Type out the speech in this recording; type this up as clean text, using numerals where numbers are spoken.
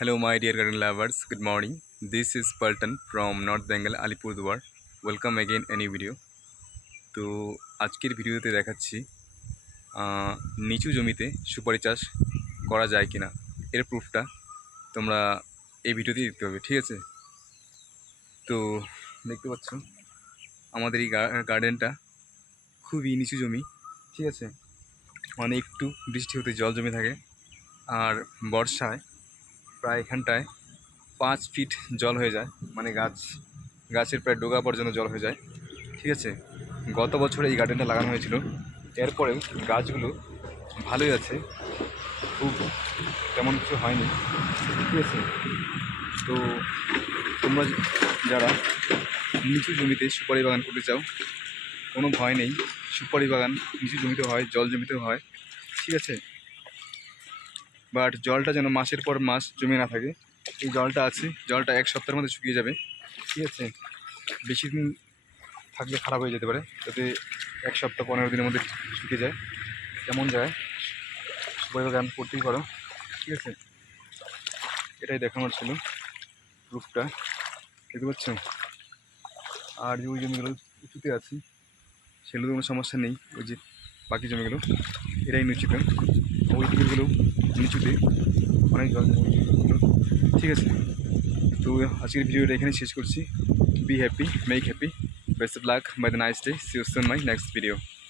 Hello, my dear garden lovers. Good morning. This is Paltan from North Bengal, Alipurduar. Welcome again any video. তো আজকের ভিডিওতে দেখাচ্ছি নিচু জমিতে সুপারি চাষ করা যায় কিনা এর প্রুফটা তোমরা এই ভিডিওতেই দেখতে পাবে, ঠিক আছে? তো দেখতে পাচ্ছ আমাদের এই গার্ডেনটা খুবই নিচু জমি, ঠিক আছে? মানে একটু বৃষ্টি হতে জল জমে থাকে, আর বর্ষায় প্রায় এখানটায় 5 ফিট জল হয়ে যায়, মানে গাছের প্রায় ডোগা পর্যন্ত জল হয়ে যায়, ঠিক আছে? গত বছর এই গার্ডেনটা লাগানো হয়েছিল, এরপরেও গাছগুলো ভালোই আছে, খুব তেমন কিছু হয়নি, ঠিক আছে? তো তোমরা যারা নিচু জমিতে সুপারি বাগান করতে চাও, কোনো ভয় নেই। সুপারি বাগান নিচু জমিতে হয়, জল জমিতেও হয়, ঠিক আছে? বাট জলটা যেন মাসের পর মাস জমে না থাকে। এই জলটা আছে, জলটা 1 সপ্তাহের মধ্যে শুকিয়ে যাবে, ঠিক আছে? বেশি দিন থাকলে খারাপ হয়ে যেতে পারে, যাতে 1 সপ্তাহ 15 দিনের মধ্যে শুকিয়ে যায়, তেমন যায় সুপারি বাগান করতেই পারো, ঠিক আছে? এটাই দেখানোর ছিল, প্রুফটা দেখতে পাচ্ছ। আর যে ওই জমিগুলো উঁচুতে আছে সেগুলো কোনো সমস্যা নেই, ওই যে বাকি জমিগুলো এটাই নিচুতে, ওই দিকগুলো নিচুতে অনেক জল, ঠিক আছে? তো আজকের ভিডিওটা এখানে শেষ করছি। Be happy, make happy, best of luck, bye the nice day, see you soon my next video.